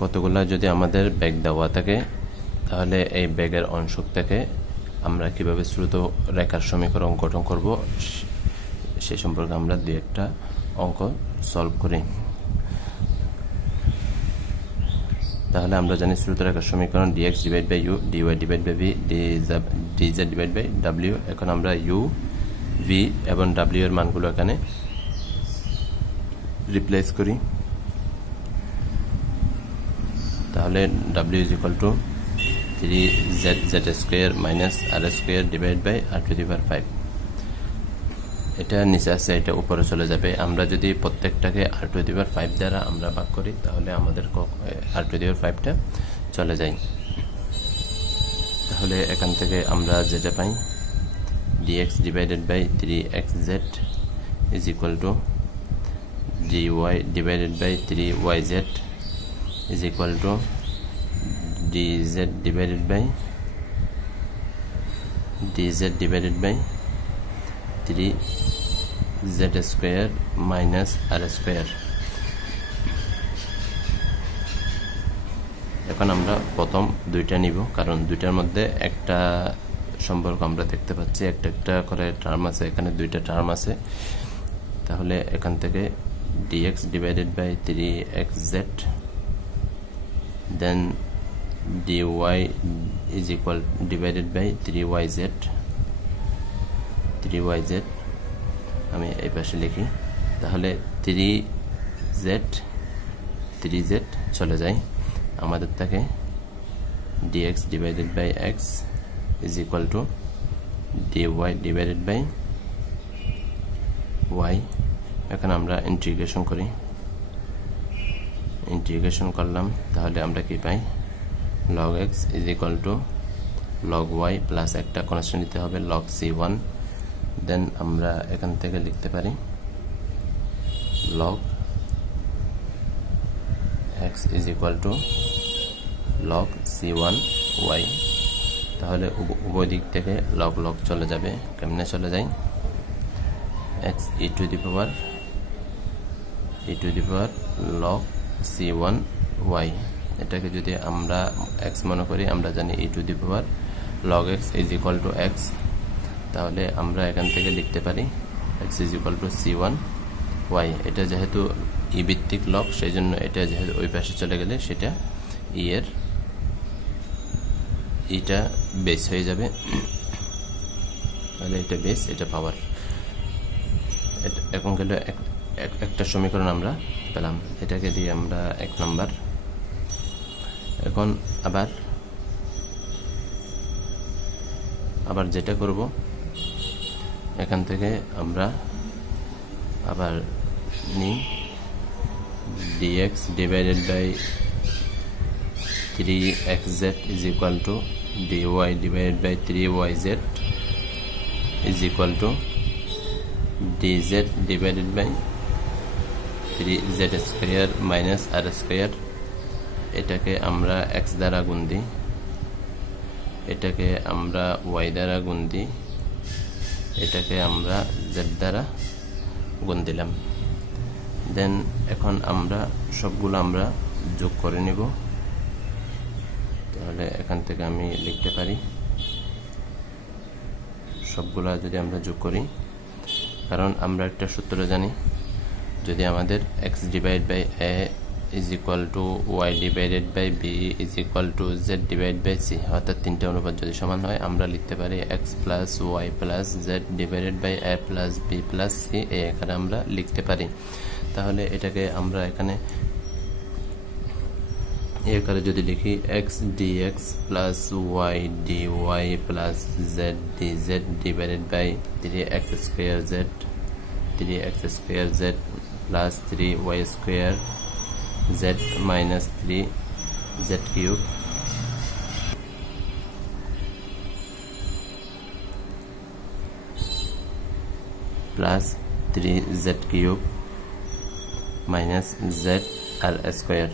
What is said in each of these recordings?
কতগুলা যদি আমাদের ব্যাগ দেওয়া থাকে তাহলে এই ব্যাগের অংশ থেকে আমরা কিভাবে শ্রুত রেখার সমীকরণ গঠন করব সে সম্পর্কে আমরা দুই একটা অঙ্ক সলভ করি। তাহলে আমরা জানি শ্রুত রেখার সমীকরণ dx divide by u, dy divide by v, dz divide by w। এখন আমরা u, v এবং w এর মানগুলো এখানে রিপ্লেস করি। তাহলে w is equal to 3z square minus r square divide by r to the power 5। এটা নিচে আছে, এটা উপরে চলে যাবে। আমরা যদি প্রত্যেকটাকে r টু দি পাওয়ার 5 দ্বারা আমরা ভাগ করি তাহলে আমাদের r টু দি পাওয়ার 5টা চলে যায়। তাহলে এখান থেকে আমরা যেটা পাই dx divided by 3xz is equal to dy divided by 3yz is equal to dz divided by 3z square minus r square. এখন আমরা প্রথম দুইটা নিব, কারণ দুইটার মধ্যে একটা সম্পর্ক আমরা দেখতে পাচ্ছি, একটা একটা করে টার্ম আছে, এখানে দুইটা টার্ম আছে। তাহলে এখান থেকে dx divided by 3xz then dy is equal divided by 3yz আমি এই পাশে লিখি। তাহলে 3z চলে যায়, আমাদের থাকে dx divided by x is equal to dy divided by y। এখন আমরা ইন্টিগ্রেশন করি, ইন্টিগ্রেশন করলাম তাহলে আমরা কি পাই log x is equal to log y plus একটা কনস্ট্যান্ট নিতে হবে log c1। দেন আমরা এখান থেকে লিখতে পারি log x is equal to log c1 y। তাহলে উভয় দিক থেকে log চলে যাবে। কেমনে চলে যায় x e to the power log c1 y। এটাকে যদি আমরা x মনে করি, আমরা জানি e to the power log x is equal to x। তাহলে আমরা এখান থেকে লিখতে পারি x is equal to c1 y। এটা যেহেতু e ভিত্তিক লগ, সেই জন্য এটা যেহেতু ওই পাশে চলে গেলে সেটা e এর এটা বেস হয়ে যাবে। তাহলে এটা বেস, এটা পাওয়ার। এখন গেল একটা সমীকরণ আমরা পেলাম, এটাকে দিয়ে আমরা 1 নাম্বার। এখন আবার যেটা করব, এখান থেকে আমরা আবার নিই dx divided by 3xz is equal to dy divided by 3yz is equal to dz divided by 3z square minus r square. এটাকে আমরা x দ্বারা গুণ দিই, এটাকে আমরা y দ্বারা গুণ দিই, এটাকে আমরা z দ্বারা গুণ দিলাম। দেন এখন আমরা সবগুলো আমরা যোগ করে নিব। তাহলে এখান থেকে আমি লিখতে পারি সবগুলা যদি আমরা যোগ করি, কারণ আমরা একটা সূত্র জানি, যদি আমাদের x divide by a is equal to y divided by b is equal to z divided by c, অর্থাৎ তিনটা অনুপাত যদি সমান হয় আমরা লিখতে পারি x plus y plus z divided by a plus b plus c। এখানে আমরা লিখতে পারি। তাহলে এটাকে আমরা এখানে এই আকারে যদি লিখি x dx plus y dy plus z dz divided by 3x square z plus 3y square z minus 3z cube plus 3z cube minus z r square।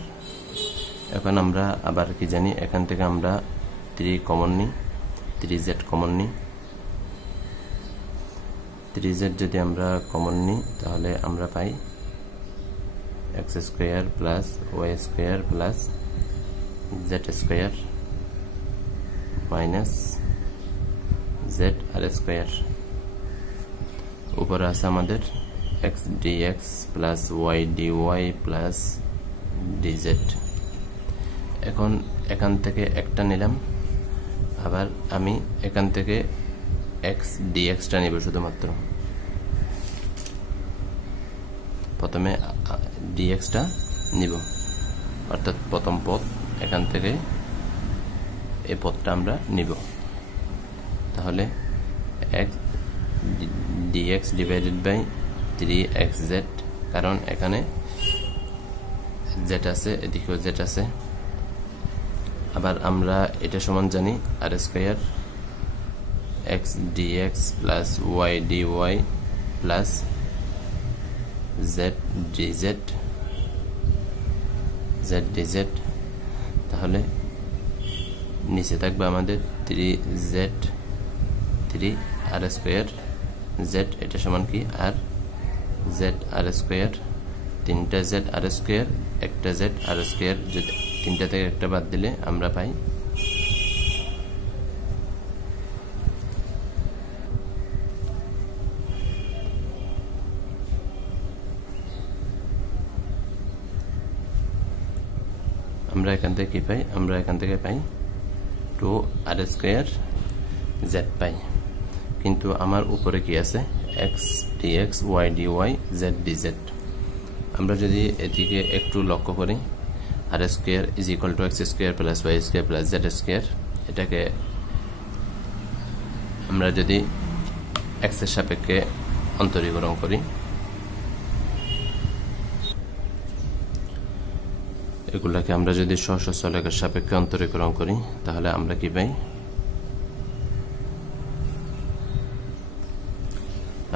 এখন আমরা আবার কি জানি, এখান থেকে আমরা 3 কমন নিই, 3z কমন নিই। 3z যদি আমরা কমন নিই তাহলে আমরা পাই x square plus y square plus z square minus z আর স্কয়ার। উপরে আছে আমাদের x dx plus y dy plus dz। এখন এখান থেকে একটা নিলাম, আবার আমি এখান থেকে x dx টা নিব শুধুমাত্র। প্রথমে dx টা নিব, অর্থাৎ প্রথম পদ এখান থেকে এই পদটা আমরা নিব। তাহলে x dx divided by 3xz, কারণ এখানে z আছে, এদিকেও z আছে। আবার আমরা এটা সমান জানি r square x dx plus y dy plus z dz। তাহলে নিচে থাকবে আমাদের 3z 3 আর স্কয়ার z, এটা সমান কি আর z আর স্কয়ার, তিনটা z আর স্কয়ার একটা z আর স্কয়ার, যদি তিনটা থেকে একটা বাদ দিলে আমরা পাই আমরা এখান থেকে কি পাই, আমরা এখান থেকে পাই 2 আর স্কয়ার z পাই। কিন্তু আমার উপরে কি আছে x dx y dy z dz। আমরা যদি এদিকে একটু লক্ষ্য করি r square is equal to x square plus y square plus z square, এটাকে আমরা যদি x এর সাপেক্ষে অন্তরীকরণ করি, এগুলাকে আমরা যদি সহসরলেখার সাপেক্ষে অন্তরীকরণ করি, তাহলে আমরা কি পাই,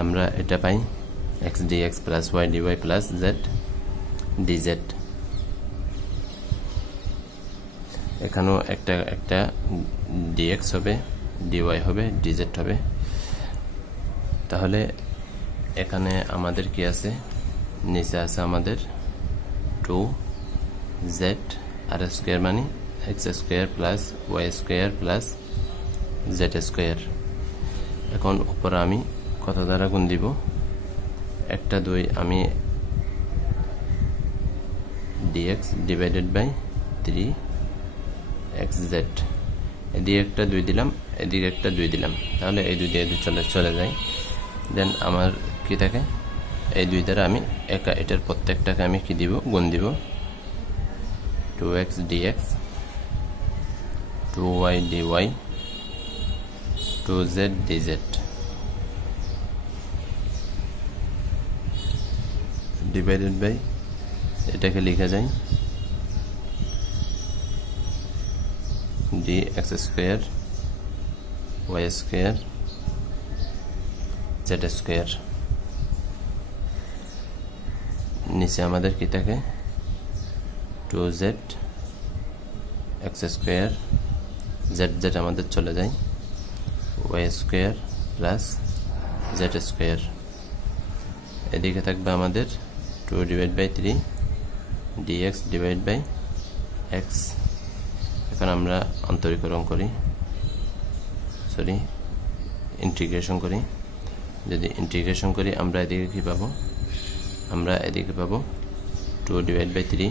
আমরা এটা পাই x dx plus y dy plus z dz। এখানেও একটা dx হবে, dy হবে, dz হবে। তাহলে এখানে আমাদের কি আছে, নিচে আছে আমাদের 2z আর স্কয়ার মানে x square plus y square plus z square. এখন উপরে আমি কত দ্বারা গুণ দিব, একটা 2 আমি dx ডিভাইডেড বাই 3xz, এদিকে একটা 2 দিলাম, এদিকে একটা 2 দিলাম, তাহলে এই 2 দিয়ে 2 চলে যায়। দেন আমার কি থাকে, এই 2 দ্বারা আমি এটার প্রত্যেকটাকে আমি কি দিব, গুণ দিব। 2x dx 2y dy 2z dz divided by, এটাকে লেখা যায় dx square y square z square. নিচে আমাদের কি থাকে 2z x স্কয়ার, z আমাদের চলে যায়, y square plus z square. এদিকে থাকবে আমাদের 2 divide by 3 dx divide by x। এখন আমরা অন্তরীকরণ করি, ইন্টিগ্রেশন করি। যদি ইন্টিগ্রেশন করি আমরা এদিকে কি পাবো, আমরা এদিকে পাবো 2 divide by 3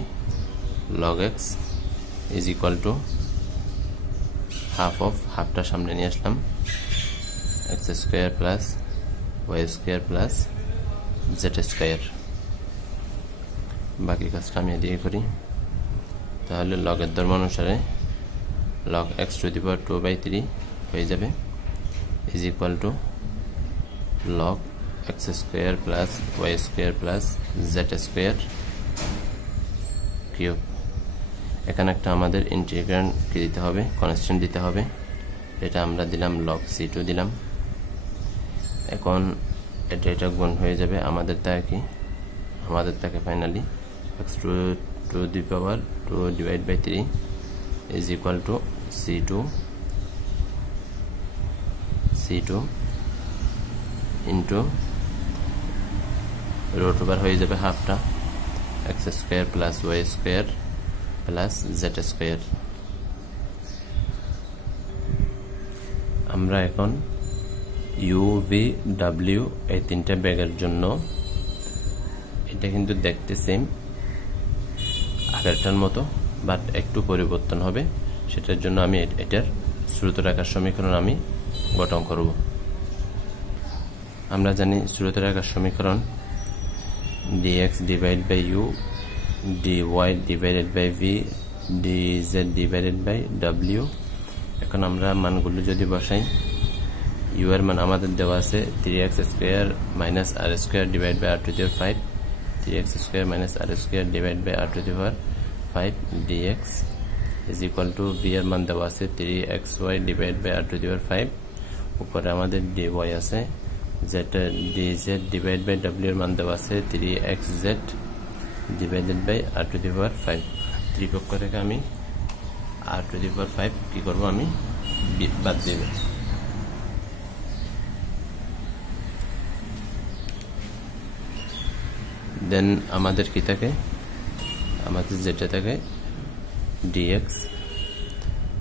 log x is equal to হাফটা সামনে নিয়ে আসলাম, x square plus y square plus z square. বাকি কাজটা আমি এদিকে করি। তাহলে লগের ধর্ম অনুসারে log x টু দি পাওয়ার 2/3 হয়ে যাবে, is equal two log x square plus y square plus z square cube. এখানে একটা আমাদের ইন্টিগ্রান্ড কি দিতে হবে, কনস্ট্যান্ট দিতে হবে, এটা আমরা দিলাম log c2 দিলাম। এখন এটা গুণ হয়ে যাবে, আমাদের থাকে finally x to the power 2 divide by 3 is equal to c2 into root over হয়ে যাবে হাফটা, x square plus y square plus z square. আমরা এখন u v w এই তিনটা ব্যাগের জন্য এটা কিন্তু দেখতে সেম আগেরটার মতো, বাট একটু পরিবর্তন হবে। সেটার জন্য আমি এটার স্রোতের আকার সমীকরণ আমি গঠন করব। আমরা জানি স্রোতের আকার সমীকরণ dx divided by u dy divided by v dz divided by w। এখন আমরা মানগুলো যদি বসাই, u এর মান আমাদের দেওয়া আছে 3x square minus r square divide by r to the power 5, 3x square minus r square divide by r to the power 5 dx is equal to v এর মান দেওয়া আছে 3xy divide by r to the power 5, উপরে আমাদের dy আছে, z dz divide by w এর মান দেওয়া আছে 3xz divided by r to the power 5। ত্রিপক্ষ থেকে আমি r টু দি পাওয়ার 5 কি করব, আমি বাদ দেব। দেন আমাদের কি থাকে, আমাদের যেটা থাকে dx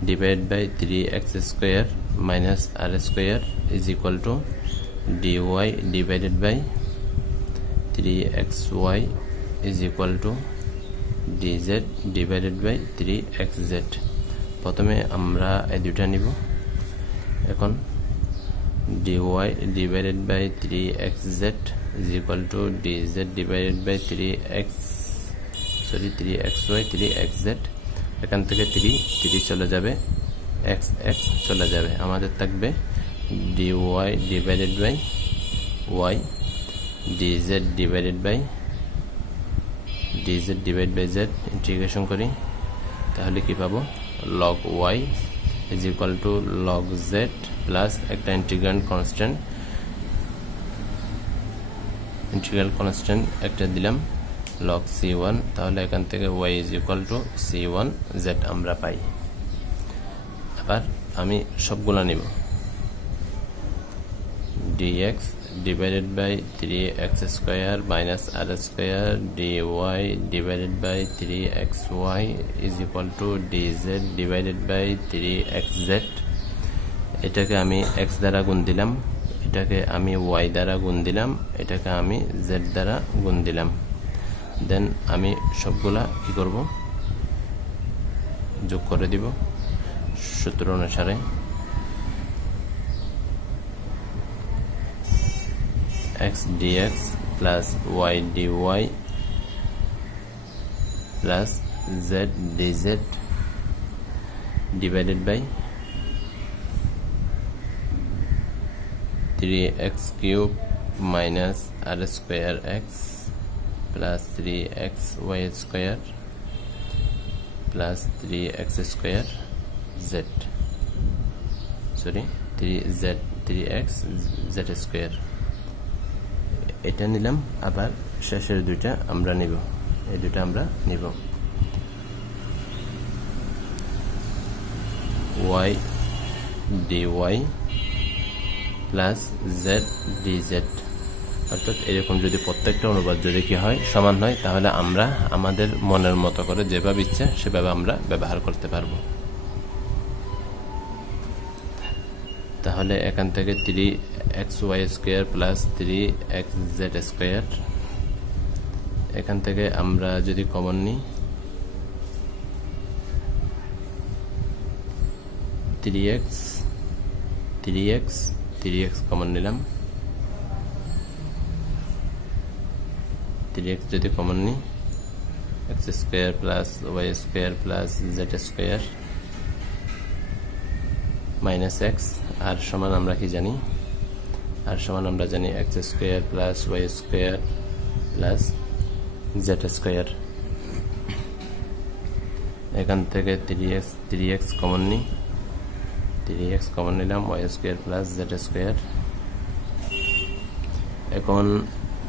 divide by 3x square minus r square is equal to dy divided by 3xy is equal to dz divided by 3xz। প্রথমে আমরা এই দুটো নিব। এখন dy divided by 3xz is equal to dz divided by 3xy 3xz। এখান থেকে 3 চলে যাবে, x চলে যাবে, আমাদের থাকবে dy divided by y dz divided by z। Integration করি তাহলে কি পাবো, log y is equal to log z plus একটা ইন্টিগ্রান্ড কনস্ট্যান্ট একটা দিলাম log c1, তাহলে এখান থেকে y is equal to c1 z আমরা পাই। আবার আমি সবগুলা নিব, dx divided by 3x square minus r square dy divided by 3xy is equal to dz divided by 3xz। এটাকে আমি x দ্বারা গুণ দিলাম, এটাকে আমি y দ্বারা গুণ দিলাম, এটাকে আমি z দ্বারা গুণ দিলাম। দেন আমি সবগুলা কি করব, যোগ করে দিব সূত্র অনুসারে। x dx plus y dy plus z dz divided by 3x cube minus r square x plus 3xy square plus 3x square z, sorry 3x z square। এটা নিলাম, আবার শেষের দুইটা আমরা নিব, এই দুইটা আমরা নিব y dy plus z dz। অর্থাৎ এরকম যদি প্রত্যেকটা অনুপাত যদি কি হয় সমান হয়, তাহলে আমরা আমাদের মনের মতো করে যেভাবে ইচ্ছা সেভাবে আমরা ব্যবহার করতে পারবো। তাহলে এখান থেকে 3xy square plus 3xz square, এখান থেকে আমরা যদি কমন নিই 3x কমন নিলাম, 3x যদি কমন নিই x square plus y square plus z square minus x, আর সমান আমরা কি জানি, আর সমান আমরা জানি x square plus y square plus z square. এখান থেকে 3x কমন নিই, 3x কমন নিলাম, y square plus z square. এখন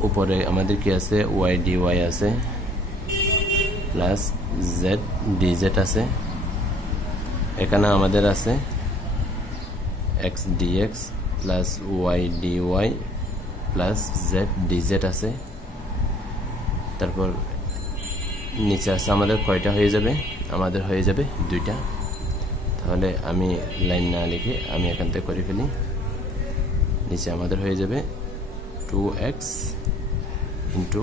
উপরে আমাদের কি আছে, y dy আছে প্লাস z dz আছে, এখানে আমাদের আছে x dx plus y dy plus z dz আছে। তারপর নিচে আছে আমাদের কয়টা হয়ে যাবে, আমাদের হয়ে যাবে 2টা। তাহলে আমি লাইন না লিখে আমি এখান থেকে করে ফেলি। নিচে আমাদের হয়ে যাবে 2x ইন্টু,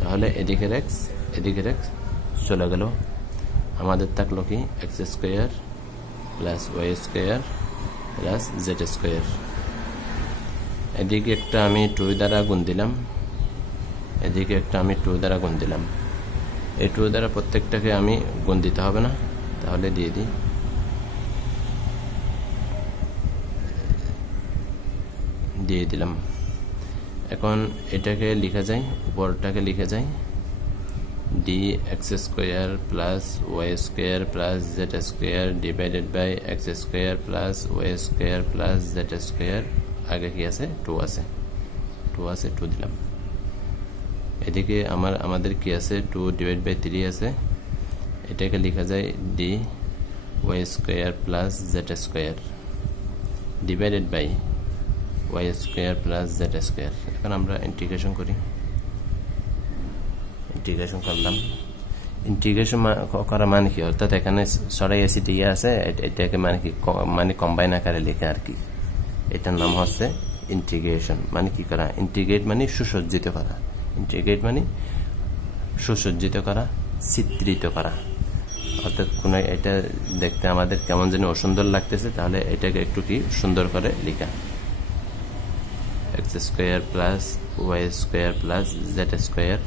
তাহলে এদিকের x এদিকের x চলে গেল, আমাদের থাকলো কি x square plus y square plus z square. এদিকে একটা আমি 2 দ্বারা গুণ দিলাম, এদিকে একটা আমি 2 দ্বারা গুণ দিলাম। এই 2 দ্বারা প্রত্যেকটাকে আমি গুণ দিতে হবে না, তাহলে দিয়ে দিই। দিয়ে দিলাম। এখন এটাকে লেখা যায়, উপরটাকে লেখা যায় dx square plus y square plus z square divided by x square plus y square plus z square. আগে কি আছে, 2 আছে, 2 আছে, 2 দিলাম। এদিকে আমাদের কি আছে, 2 ডিভাইড বাই 3 আছে, এটাকে লেখা যায় dy square plus z square divided by y square plus z square. এখন আমরা ইন্টিগ্রেশন করি, ইন্টিগ্রেশন করলাম। ইন্টিগ্রেশন করা মানে কি, অর্থাৎ এখানে সরাই এসি দিয়ে আছে, এটাকে মানে কি, মানে কম্বাইন আকারে লেখা আর কি। এটার নাম হচ্ছে ইন্টিগ্রেশন। মানে কি করা, ইন্টিগ্রেট মানে সুসজ্জিত করা, ইন্টিগ্রেট মানে সুসজ্জিত করা, চিত্রিত করা। অর্থাৎ কোন এটা দেখতে আমাদের কেমন যেন অসুন্দর লাগতেছে, তাহলে এটাকে একটু কি সুন্দর করে লেখা, x square plus y square plus z square,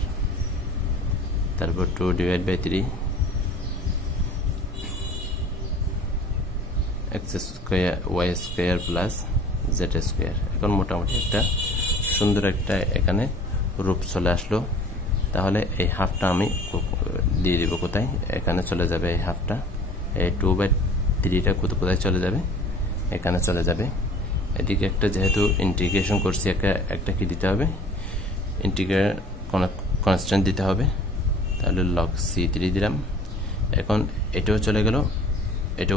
তারপর 2 divide by 3 x square y square plus z square. এখন মোটামুটি একটা সুন্দর একটা এখানে রূপ চলে আসলো। তাহলে এই হাফটা আমি দিয়ে দিব কোথায়, এখানে চলে যাবে এই হাফটা, এই 2 বাই 3টা কোথায় চলে যাবে, এখানে চলে যাবে। এদিকে একটা যেহেতু ইন্টিগ্রেশন করছি, একটা কি দিতে হবে, ইন্টিগ্রেট কনস্ট্যান্ট দিতে হবে, তাহলে log c3 দিলাম। এখন এটাও চলে গেল, এটা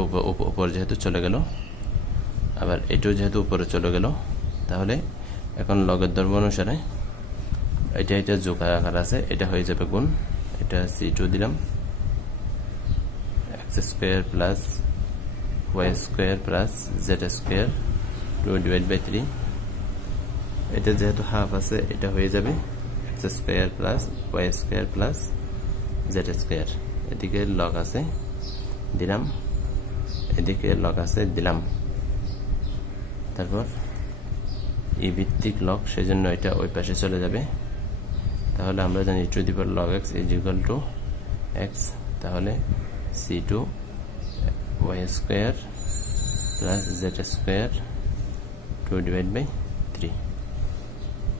উপর যেহেতু চলে গেল, আবার এটাও যেহেতু উপরে চলে গেল, তাহলে এখন লগের ধর্ম অনুসারে এটা যোগ আকার আছে, এটা হয়ে যাবে গুণ, এটা c2 দিলাম, x square plus y square plus z square 2 divide by 3, এটা যেহেতু হাফ আছে, এটা হয়ে যাবে x square plus y square plus z square. এদিকে লগ আছে দিলাম, এদিকে লগ আছে দিলাম, তারপর ই ভিত্তিক লগ, সেজন্য এটা ওই পাশে চলে যাবে। তাহলে আমরা জানি to the power log x is equal to x, তাহলে c2 y square plus z square 2 divide by 3।